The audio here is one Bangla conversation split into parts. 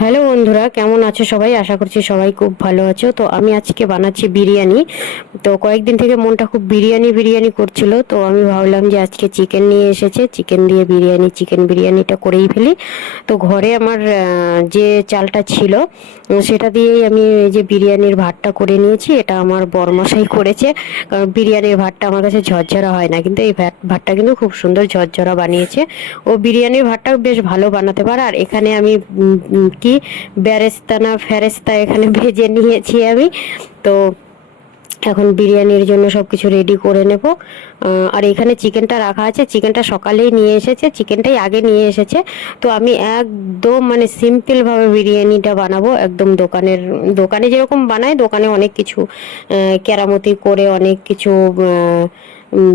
হ্যালো বন্ধুরা, কেমন আছো সবাই? আশা করছি সবাই খুব ভালো আছো। তো আমি আজকে বানাচ্ছি বিরিয়ানি। তো কয়েকদিন থেকে মনটা খুব বিরিয়ানি বিরিয়ানি করছিল, তো আমি ভাবলাম যে আজকে চিকেন নিয়ে এসেছে, চিকেন দিয়ে বিরিয়ানি, চিকেন বিরিয়ানিটা করেই ফেলি। তো ঘরে আমার যে চালটা ছিল সেটা দিয়েই আমি এই যে বিরিয়ানির ভাতটা করে নিয়েছি। এটা আমার বরমশাই করেছে, কারণ বিরিয়ানির ভাতটা আমার কাছে ঝরঝরা হয় না, কিন্তু এই ভাতটা কিন্তু খুব সুন্দর ঝরঝরা বানিয়েছে। ও বিরিয়ানির ভাতটাও বেশ ভালো বানাতে পারে। আর এখানে আমি কি বেরেস্তা না ফেরেস্তা এখানে ভেজে নিয়েছি আমি। তো এখন বিরিয়ানির জন্য সব কিছু রেডি করে নেব। আর এখানে চিকেনটা রাখা আছে, চিকেনটা সকালেই নিয়ে এসেছে, চিকেনটাই আগে নিয়ে এসেছে। তো আমি একদম মানে সিম্পলভাবে বিরিয়ানিটা বানাবো, একদম দোকানে যেরকম বানায়, দোকানে অনেক কিছু কেরামতি করে অনেক কিছু উম,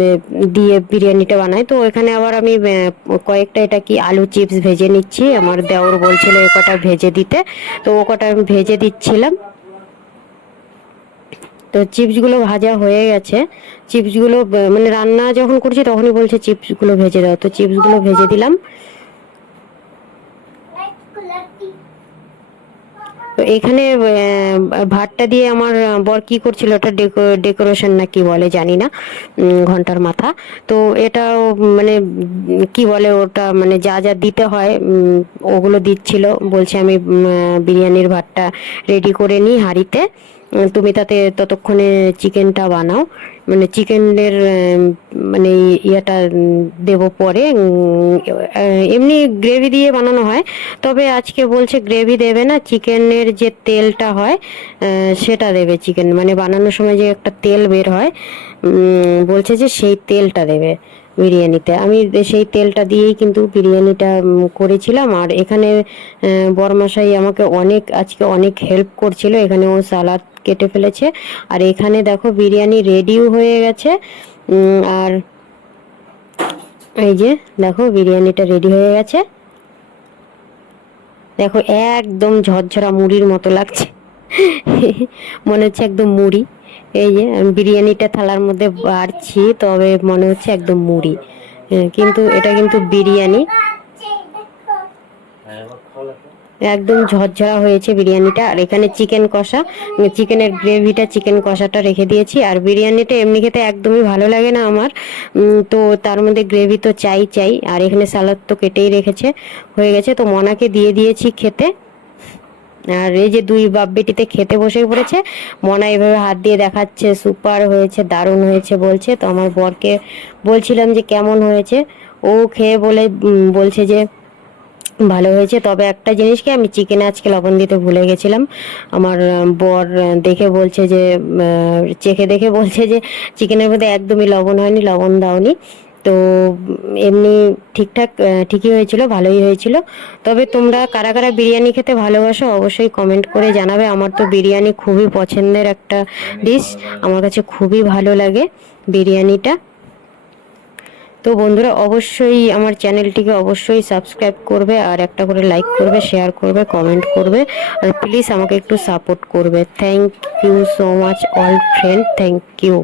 দিয়ে বিরিয়ানিটা বানায়। তো এখানে আবার আমি কয়েকটা এটা কি আলু চিপস ভেজে নিচ্ছি। আমার দেওর বলছিল এ কটা ভেজে দিতে, তো ও কটা আমি ভেজে দিচ্ছিলাম। তো চিপসগুলো ভাজা হয়ে গেছে। চিপসগুলো মানে রান্না যখন করছি তখনই বলছে চিপসগুলো ভেজে দাও, তো চিপসগুলো ভেজে দিলাম। তো এখানে ভাতটা দিয়ে আমার বর কি করছিল, ওটা ডেকোরেশন না কি বলে জানি না, ঘন্টার মাথা। তো এটাও মানে কি বলে ওটা, মানে যা যা দিতে হয় ওগুলো দিচ্ছিল। বলছে আমি বিরিয়ানির ভাতটা রেডি করে নিই হাঁড়িতে, তুমি তাতে ততক্ষণে চিকেনটা বানাও। মানে চিকেনের মানে ইয়েটা দেবো পরে। এমনি গ্রেভি দিয়ে বানানো হয়, তবে আজকে বলছে গ্রেভি দেবে না, চিকেনের যে তেলটা হয় সেটা দেবে। চিকেন মানে বানানোর সময় যে একটা তেল বের হয়, বলছে যে সেই তেলটা দেবে বিরিয়ানিতে। আমি সেই তেলটা দিয়েই কিন্তু বিরিয়ানিটা করেছিলাম। আর এখানে বরমশাই আমাকে আজকে অনেক হেল্প করছিল, এখানে ও সালাদ কেটে ফেলেছে। আর এখানে দেখো বিরিয়ানি রেডিও হয়ে গেছে। আর এই যে দেখো বিরিয়ানিটা রেডি হয়ে গেছে। দেখো একদম ঝরঝরা মুড়ির মতো লাগছে। মনে হচ্ছে একদম মুড়ি। এই যে আমি বিরিয়ানিটা থালার মধ্যে বাড়ছি, তবে মনে হচ্ছে একদম মুড়ি। কিন্তু এটা কিন্তু বিরিয়ানি। একদম ঝরঝরা হয়েছে বিরিয়ানিটা। আর এখানে চিকেন কষা, চিকেনের গ্রেভিটা, চিকেন কষাটা রেখে দিয়েছি। আর বিরিয়ানিটা এমনি খেতে একদমই ভালো লাগে না আমার, তো তার মধ্যে গ্রেভি তো চাই চাই। আর এখানে সালাদ তো কেটেই রেখেছে, হয়ে গেছে। তো মনাকে দিয়ে দিয়েছি খেতে। আর এই যে দুই বাপ বেটিতে খেতে বসে পড়েছে। মনা এভাবে হাত দিয়ে দেখাচ্ছে সুপার হয়েছে, দারুণ হয়েছে বলছে। তো আমার বরকে বলছিলাম যে কেমন হয়েছে, ও খেয়ে বলছে যে ভালো হয়েছে। তবে একটা জিনিস কি, আমি চিকেনে আজকে লবণ দিতে ভুলে গেছিলাম। আমার বর দেখে বলছে যে চেখে দেখে বলছে যে চিকেনের মধ্যে একদমই লবণ হয়নি, লবণ দাওনি। তো এমনি ঠিকঠাক ঠিকই হয়েছিল, ভালোই হয়েছিল। তবে তোমরা কারা কারা বিরিয়ানি খেতে ভালোবাসো অবশ্যই কমেন্ট করে জানাবে। আমার তো বিরিয়ানি খুবই পছন্দের একটা ডিশ, আমার কাছে খুবই ভালো লাগে বিরিয়ানিটা। তো বন্ধুরা অবশ্যই আমার চ্যানেলটিকে অবশ্যই সাবস্ক্রাইব করবে, আর একটা করে লাইক করবে, শেয়ার করবে, কমেন্ট করবে। আর প্লিজ আমাকে একটু সাপোর্ট করবে। Thank you so much all friend, thank you.